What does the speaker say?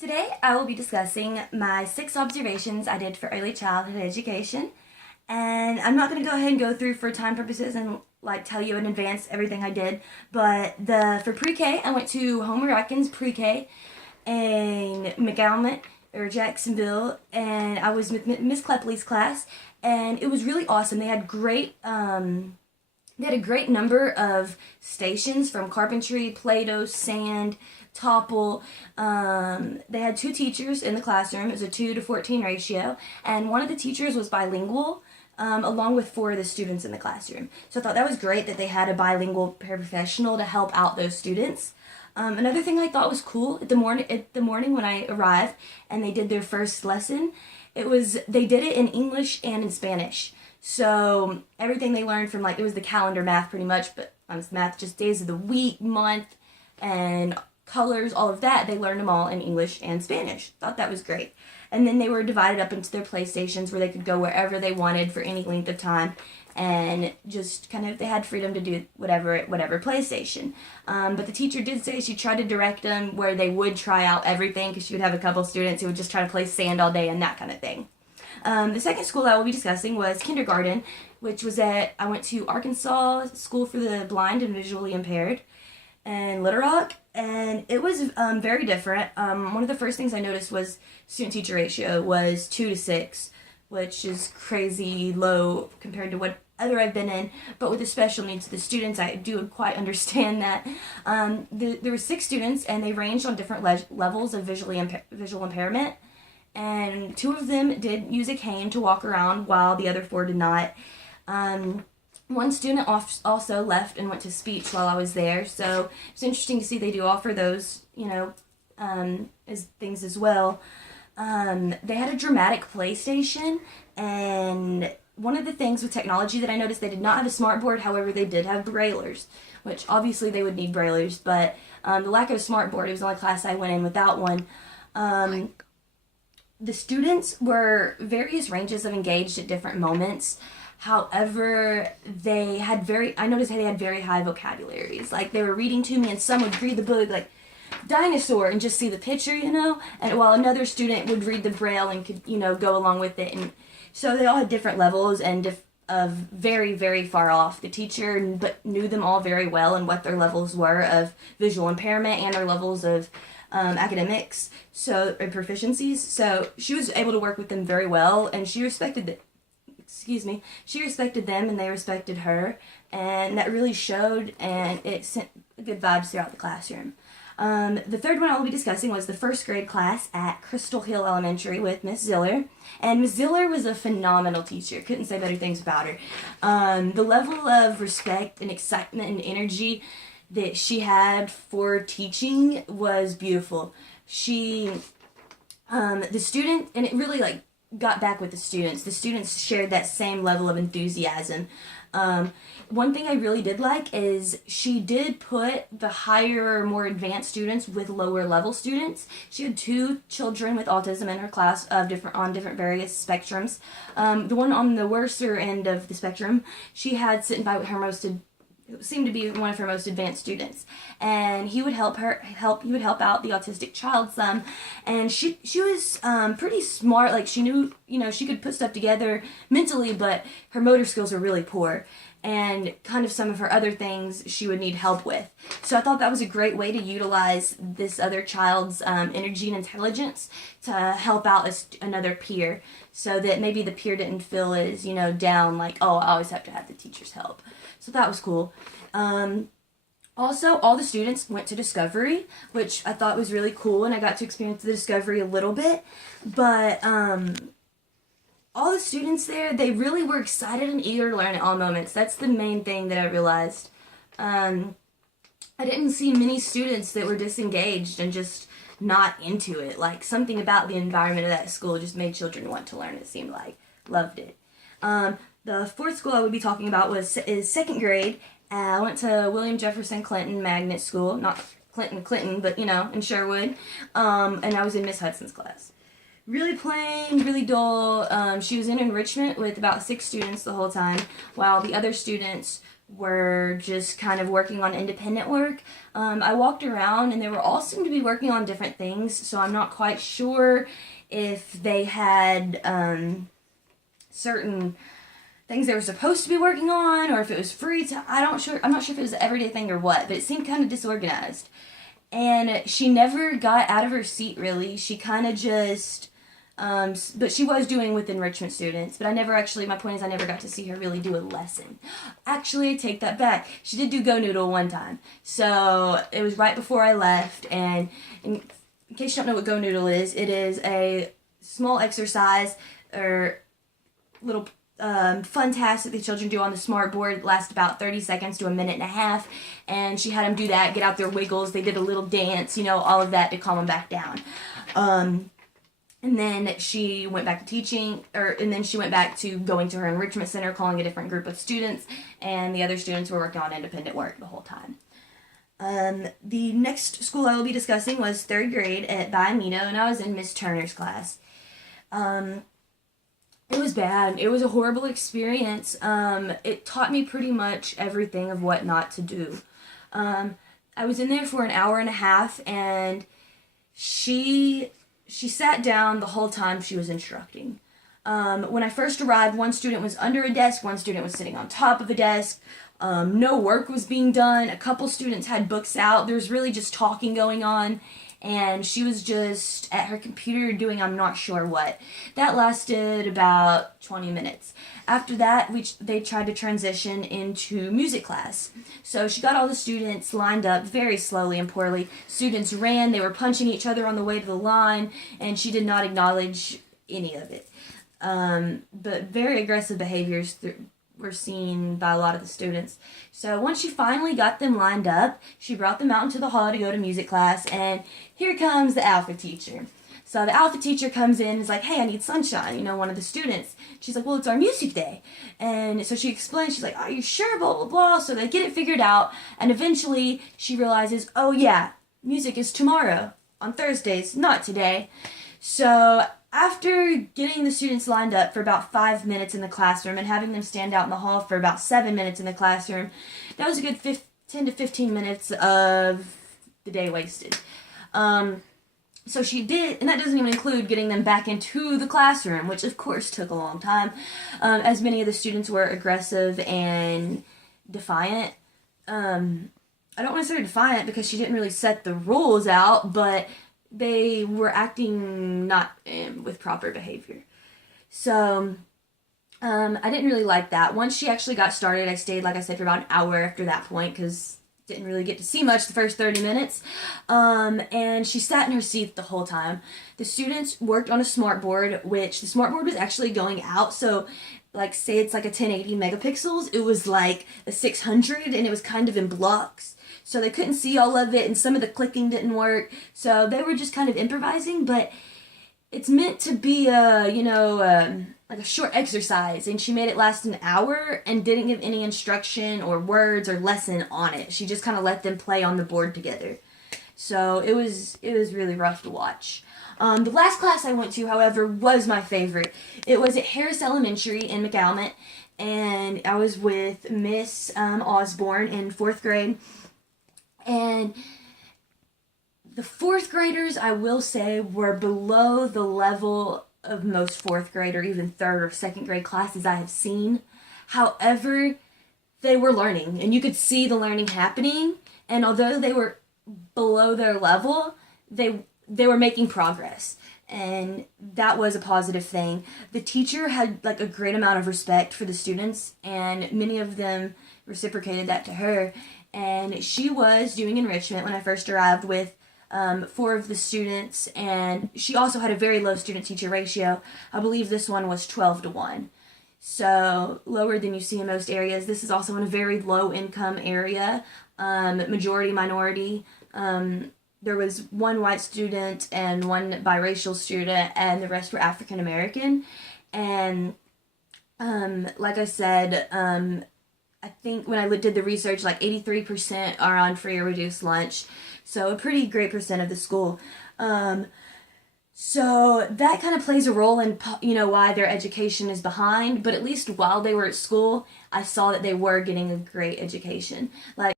Today I will be discussing my 6 observations I did for early childhood education, and I'm not going to go ahead and go through for time purposes and tell you in advance everything I did, but for pre-K I went to Homer Atkins pre-K in McAllen or Jacksonville, and I was with Miss Clepley's class, and it was really awesome. They had a great number of stations from carpentry, Play-Doh, sand, topple. They had 2 teachers in the classroom. It was a 2-to-14 ratio, and one of the teachers was bilingual, along with 4 of the students in the classroom. So I thought that was great that they had a bilingual paraprofessional to help out those students. Another thing I thought was cool at the morning when I arrived and they did their first lesson, they did it in English and in Spanish. So everything they learned from it was the calendar math pretty much, but math, just days of the week, month, and colors, all of that, they learned them all in English and Spanish. Thought that was great. And then they were divided up into their playstations where they could go wherever they wanted for any length of time, and just they had freedom to do whatever PlayStation. But the teacher did say she tried to direct them where they would try out everything, because she would have a couple students who would just try to play sand all day and that kind of thing. The second school I will be discussing was kindergarten, which was I went to Arkansas School for the Blind and Visually Impaired in Little Rock, and it was very different. One of the first things I noticed was student-teacher ratio was 2-to-6, which is crazy low compared to what other I've been in, but with the special needs of the students, I do quite understand that. There were 6 students, and they ranged on different levels of visual impairment, and 2 of them did use a cane to walk around, while the other 4 did not. One student also left and went to speech while I was there, so it's interesting to see they do offer those, as things as well. They had a dramatic PlayStation, and one of the things with technology that I noticed, they did not have a smart board. However, they did have braillers, which obviously they would need braillers, but the lack of a smart board, it was the only class I went in without one. The students were various ranges of engaged at different moments. However, I noticed they had very high vocabularies. They were reading to me, and some would read the book dinosaur and just see the picture, and while another student would read the braille and could, go along with it. And so they all had different levels and of very, very far off. The teacher knew them all very well and what their levels were of visual impairment and their levels of academics, and proficiencies. So she was able to work with them very well, and she respected them, and they respected her, and that really showed, and it sent good vibes throughout the classroom. The third one I will be discussing was the 1st grade class at Crystal Hill Elementary with Miss Ziller, and Miss Ziller was a phenomenal teacher. Couldn't say better things about her. The level of respect and excitement and energy that she had for teaching was beautiful. The student, and it really got back with the students. The students shared that same level of enthusiasm. One thing I really did like is she did put the higher, more advanced students with lower level students. She had 2 children with autism in her class on different various spectrums. The one on the worser end of the spectrum, she had sitting by with her seemed to be one of her most advanced students, and he would help out the autistic child some, and she was pretty smart. She knew, she could put stuff together mentally, but her motor skills were really poor, and kind of some of her other things she would need help with. So I thought that was a great way to utilize this other child's energy and intelligence to help out another peer, so that maybe the peer didn't feel as, down, oh, I always have to have the teacher's help. So that was cool. Also, all the students went to Discovery, which I thought was really cool, and I got to experience the Discovery a little bit. But all the students there, they really were excited and eager to learn at all moments. That's the main thing that I realized. I didn't see many students that were disengaged and just not into it. Something about the environment of that school just made children want to learn, it seemed like. Loved it. The 4th school I would be talking about is 2nd grade. I went to William Jefferson Clinton Magnet School, not Clinton, but in Sherwood. And I was in Miss Hudson's class. Really plain, really dull. She was in enrichment with about 6 students the whole time, while the other students were just kind of working on independent work. I walked around and they were all seemed to be working on different things, so I'm not quite sure if they had certain things they were supposed to be working on or if it was free to, I'm not sure if it was an everyday thing or what, but it seemed kind of disorganized. And she never got out of her seat really. She kind of just but she was doing with enrichment students, but my point is I never got to see her really do a lesson. Actually, I take that back. She did do Go Noodle one time. So it was right before I left, and in case you don't know what Go Noodle is, it is a small exercise or little fun task that the children do on the smart board. It lasts about 30 seconds to a minute and a half, and she had them do that, get out their wiggles, they did a little dance, all of that to calm them back down. And then she went back to teaching, and then she went back to going to her enrichment center, calling a different group of students, and the other students were working on independent work the whole time. The next school I will be discussing was 3rd grade at Vaughan, and I was in Miss Turner's class. It was bad. It was a horrible experience. It taught me pretty much everything of what not to do. I was in there for an hour and a half, and she sat down the whole time she was instructing. When I first arrived, one student was under a desk, one student was sitting on top of a desk. No work was being done. A couple students had books out. There was really just talking going on, and she was just at her computer doing I'm not sure what. That lasted about 20 minutes. After that, they tried to transition into music class. So she got all the students lined up very slowly and poorly. Students ran, they were punching each other on the way to the line, and she did not acknowledge any of it. But very aggressive behaviors were seen by a lot of the students. So once she finally got them lined up, she brought them out into the hall to go to music class, and here comes the alpha teacher. So the alpha teacher comes in and is like, hey, I need sunshine, one of the students. She's like, well, it's our music day. And so she explains, she's like, are you sure, blah, blah, blah. So they get it figured out, and eventually she realizes, oh yeah, music is tomorrow, on Thursdays, not today. So after getting the students lined up for about 5 minutes in the classroom and having them stand out in the hall for about 7 minutes in the classroom, that was a good 10 to 15 minutes of the day wasted. So she did, and that doesn't even include getting them back into the classroom, which of course took a long time, as many of the students were aggressive and defiant. I don't want to say defiant because she didn't really set the rules out, but they were acting not with proper behavior. So I didn't really like that. Once she actually got started, I stayed, like I said, for about an hour after that point because didn't really get to see much the first 30 minutes. And she sat in her seat the whole time. The students worked on a smart board, which the smart board was actually going out. So like say it's like a 1080 megapixels, it was like a 600 and it was kind of in blocks. So they couldn't see all of it, and some of the clicking didn't work. So they were just kind of improvising, but it's meant to be like a short exercise, and she made it last an hour and didn't give any instruction or words or lesson on it. She just kind of let them play on the board together. So it was really rough to watch. The last class I went to, however, was my favorite. It was at Harris Elementary in McAlmont, and I was with Miss Osborne in 4th grade. And the 4th graders, I will say, were below the level of most 4th grade or even 3rd or 2nd grade classes I have seen. However, they were learning, and you could see the learning happening. And although they were below their level, they were making progress. And that was a positive thing. The teacher had like a great amount of respect for the students, and many of them reciprocated that to her. And she was doing enrichment when I first arrived with 4 of the students, and she also had a very low student-teacher ratio. I believe this one was 12-1. So lower than you see in most areas. This is also in a very low-income area, majority minority. There was 1 white student and 1 biracial student, and the rest were African American. And like I said, I think when I did the research, like 83% are on free or reduced lunch. So a pretty great percent of the school. So that kind of plays a role in, why their education is behind, but at least while they were at school, I saw that they were getting a great education. Like,